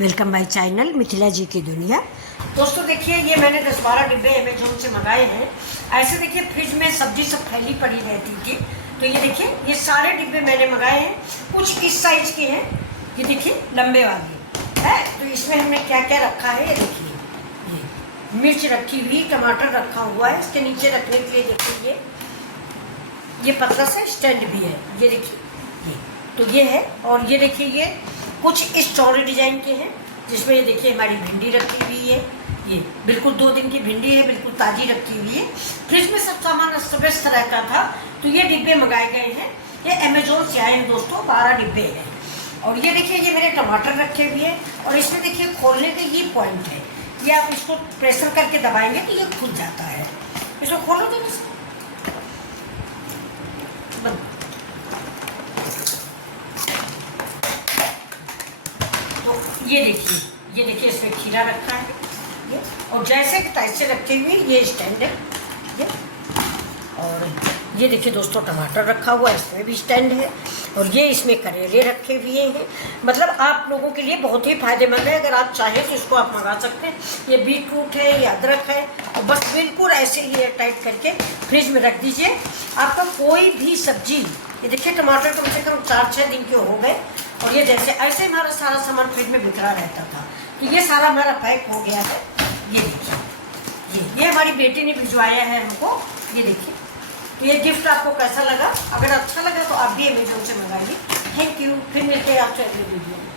Welcome my channel Mithila जी की दुनिया। दोस्तों देखिए, ये मैंने 10-12 डिब्बे अमेजोन से मंगाए हैं। ऐसे देखिए फ्रिज में सब्जी सब फैली पड़ी रहती थी, तो ये देखिए ये सारे डिब्बे मैंने मंगाए हैं। कुछ इस साइज के हैं, ये देखिए लंबे वाले है। तो इसमें हमने क्या क्या रखा है, ये देखिए, ये मिर्च रखी हुई, टमाटर रखा हुआ है। इसके नीचे रखने के लिए देखिए ये पतला सा स्टैंड भी है, ये देखिए ये तो ये है। और ये देखिए ये कुछ इस चौड़े डिजाइन के हैं, जिसमें ये देखिए हमारी भिंडी रखी हुई है। ये बिल्कुल 2 दिन की भिंडी है, बिल्कुल ताज़ी रखी हुई है। फ्रिज में सब सामान अस्त-व्यस्त तरह का था, तो ये डिब्बे मंगाए गए हैं। ये अमेजोन से आए हैं दोस्तों, 12 डिब्बे हैं। और ये देखिए ये मेरे टमाटर रखे हुए हैं। और इसमें देखिए खोलने का ये पॉइंट है, ये आप इसको प्रेशर करके दबाएंगे तो ये खुल जाता है। इसको खोलो तो ये देखिए इसमें खीरा रखा है ये, और जैसे तैसे रखे हुए ये स्टैंड है ये। और ये देखिए दोस्तों टमाटर रखा हुआ है, इसमें भी स्टैंड है। और ये इसमें करेले रखे हुए हैं। मतलब आप लोगों के लिए बहुत ही फायदेमंद है। अगर आप चाहें तो इसको आप मंगा सकते हैं। ये बीटरूट है, ये अदरक है, और बस बिल्कुल ऐसे ही एयर टाइट करके फ्रिज में रख दीजिए। आपका कोई भी सब्जी, ये देखिए टमाटर कम से कम 4-6 दिन के हो गए। और ये जैसे ऐसे हमारा सारा सामान फ्रिज में बिखरा रहता था, तो ये सारा हमारा पैक हो गया है। ये देखिए ये हमारी बेटी ने भिजवाया है हमको, ये देखिए। तो ये गिफ्ट आपको कैसा लगा? अगर अच्छा लगा तो आप भी अमेजोन से मंगाइए। Thank you. फिर मिलते हैं आपसे अगले वीडियो में।